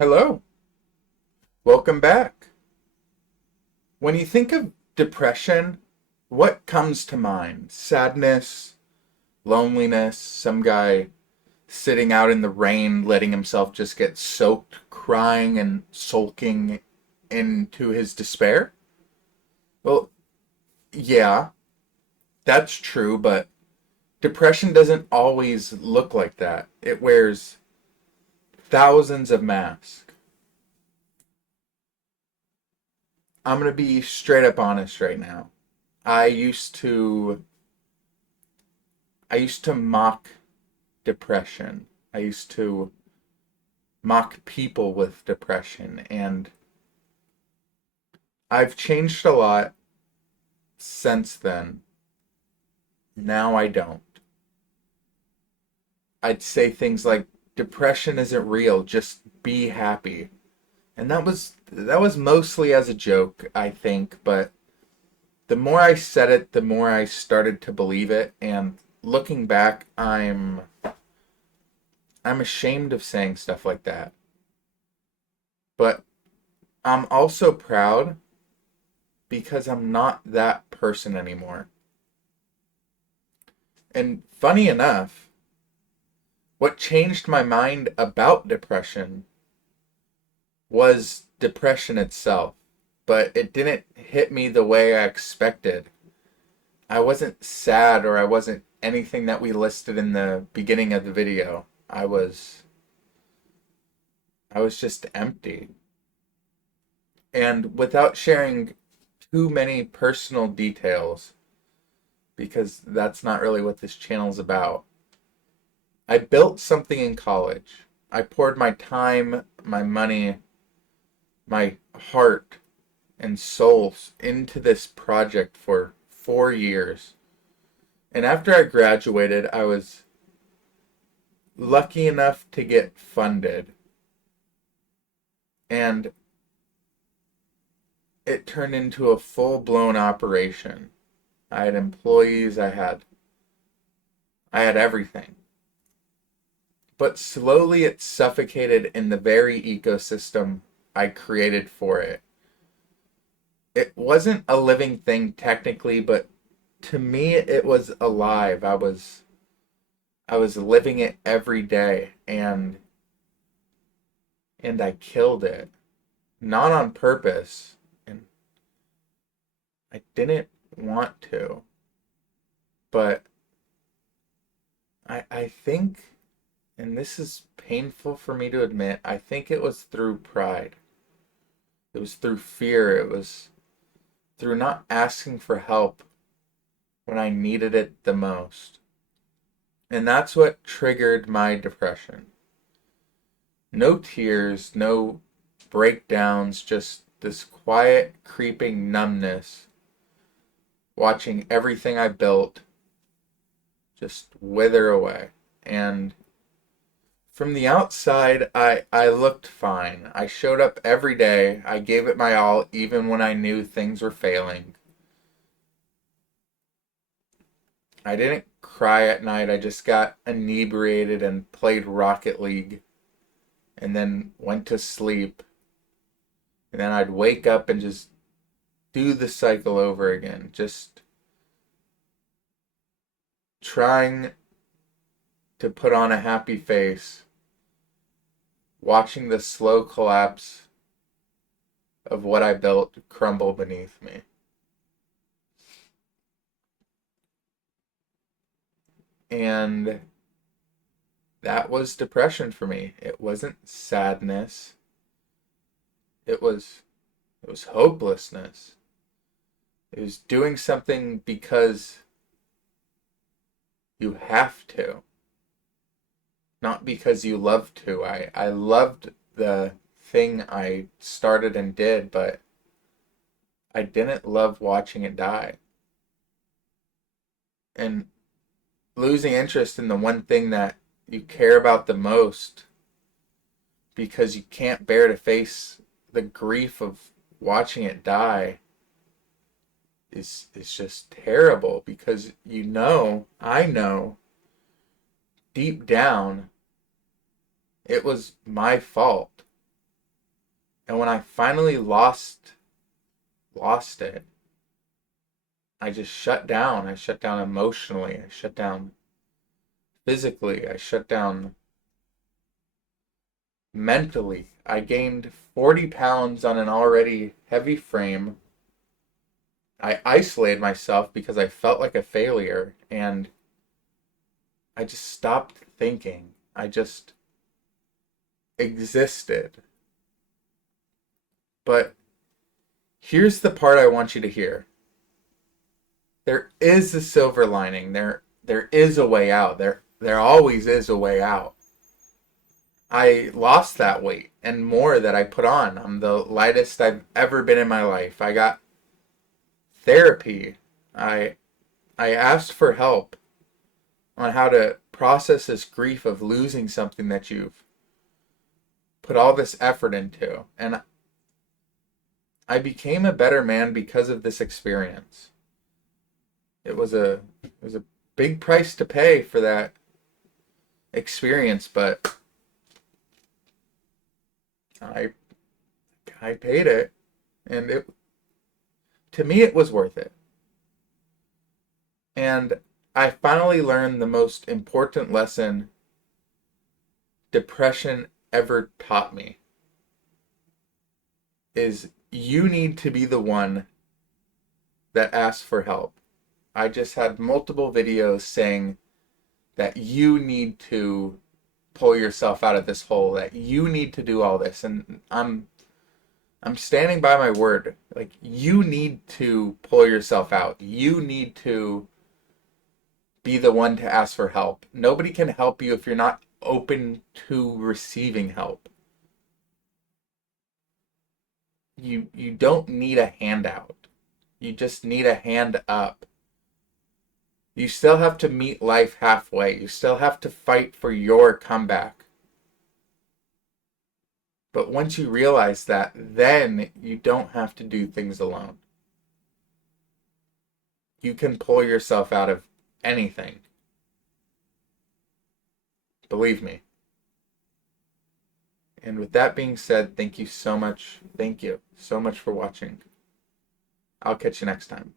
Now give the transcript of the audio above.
Hello, welcome back. When you think of depression, what comes to mind? Sadness, loneliness, some guy sitting out in the rain, letting himself just get soaked, crying and sulking into his despair? Well, yeah, that's true, but depression doesn't always look like that. It wears thousands of masks. I'm going to be straight up honest right now. I used to I used to mock depression. I used to mock people with depression, and I've changed a lot since then. Now I don't. I'd say things like depression isn't real, just be happy. And that was mostly as a joke, I think, but the more I said it, the more I started to believe it, and looking back, I'm ashamed of saying stuff like that. But I'm also proud because I'm not that person anymore. And funny enough, what changed my mind about depression was depression itself, but it didn't hit me the way I expected. I wasn't sad or I wasn't anything that we listed in the beginning of the video. I was just empty. And without sharing too many personal details, because that's not really what this channel's about, I built something in college. I poured my time, my money, my heart, and soul into this project for 4 years. And after I graduated, I was lucky enough to get funded. And it turned into a full-blown operation. I had employees, I had everything. But slowly it suffocated in the very ecosystem I created for it. It wasn't a living thing technically, but to me it was alive. I was living it every day, and I killed it. Not on purpose, and I didn't want to. But I think, and this is painful for me to admit, I think it was through pride. It was through fear. It was through not asking for help when I needed it the most. And that's what triggered my depression. No tears, no breakdowns, just this quiet, creeping numbness, watching everything I built just wither away. And from the outside, I looked fine. I showed up every day. I gave it my all, even when I knew things were failing. I didn't cry at night. I just got inebriated and played Rocket League and then went to sleep. And then I'd wake up and just do the cycle over again. Just trying to put on a happy face, watching the slow collapse of what I built crumble beneath me. And that was depression for me. It wasn't sadness. It was it was hopelessness. It was doing something because you have to, not because you love to. I loved the thing I started and did, but I didn't love watching it die. And losing interest in the one thing that you care about the most because you can't bear to face the grief of watching it die is just terrible, because I know deep down it was my fault. And when I finally lost it, I just shut down. I shut down emotionally. I shut down physically. I shut down mentally. I gained 40 pounds on an already heavy frame. I isolated myself because I felt like a failure, and I just stopped thinking. I just existed. But here's the part I want you to hear. There is a silver lining. There is a way out. There always is a way out. I lost that weight and more that I put on. I'm the lightest I've ever been in my life. I got therapy. I asked for help on how to process this grief of losing something that you've put all this effort into. And I became a better man because of this experience. It was a big price to pay for that experience, but I paid it, and to me it was worth it. And I finally learned the most important lesson depression ever taught me is you need to be the one that asks for help. I just had multiple videos saying that you need to pull yourself out of this hole, that you need to do all this, and I'm standing by my word. Like, you need to pull yourself out. You need to be the one to ask for help. Nobody can help you if you're not open to receiving help. You don't need a handout. You just need a hand up. You still have to meet life halfway. You still have to fight for your comeback. But once you realize that, then you don't have to do things alone. You can pull yourself out of anything. Believe me. And with that being said, thank you so much. Thank you so much for watching. I'll catch you next time.